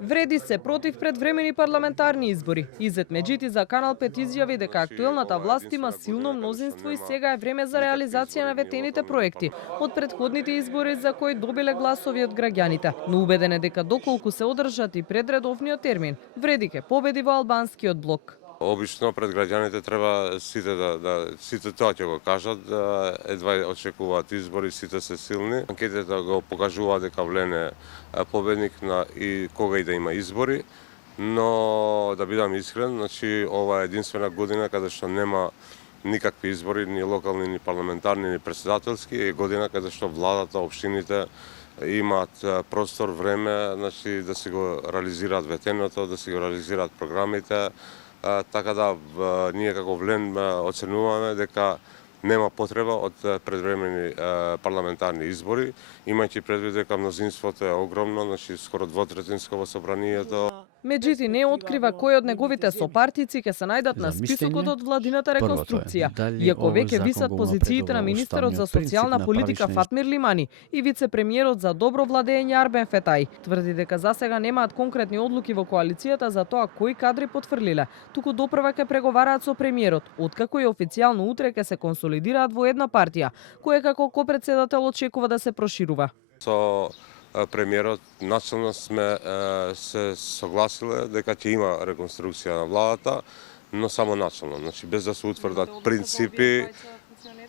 Вреди се против предвремени парламентарни избори. Изет Меджити за Канал 5 изјави дека актуелната власт има силно мнозинство и сега е време за реализација на ветените проекти од претходните избори за кои добиле гласови од граѓаните. Но убеден е дека доколку се одржат и предредовниот термин, Вреди ќе победи во албанскиот блок. Обично пред граѓаните треба сите тоа ќе го кажат, едва очекуваат избори, сите се силни. Анкетите го покажуваат дека Влен е победник и кога и да има избори, но да бидам искрен, значи ова е единствена година каде што нема никакви избори, ни локални, ни парламентарни, ни председателски, е година каде што владата, општините имаат простор, време, значи да се го реализираат ветеното, да се го реализираат програмите. Така да ние како Влен оценуваме дека нема потреба од предвремени парламентарни избори, имајќи предвид дека мнозинството е огромно, значи скоро двотретинско во собранието. Меджити не открива кои од неговите сопартици ќе се најдат на списокот од владината реконструкција, иако веќе висат позициите на министерот за социјална политика Фатмир Лимани и вице-премиерот за добро владење Арбен Фетај. Тврди дека засега немаат конкретни одлуки во коалицијата за тоа кои кадри потврлиле, туку допрва ќе преговараат со премиерот, откако и официјално утре ќе се консолидираат во една партија, која како копредседател очекува да се проширува. Со премиерот начелно сме се согласиле дека ќе има реконструкција на владата, но само начелно, значи без да се утврдат принципи,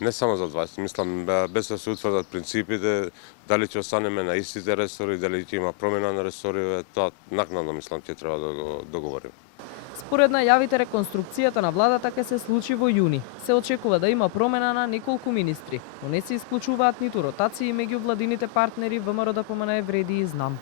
не само за 20, мислам без да се утврдат принципите, дали ќе останеме на истите ресори, дали ќе има промена на ресориве, тоа накнадно мислам ќе треба да го договориме. Според најавите, реконструкцијата на владата ќе се случи во јуни. Се очекува да има промена на неколку министри, но не се исклучуваат ниту ротации меѓу владините партнери ВМРО ДПМН, Вреди и Знам.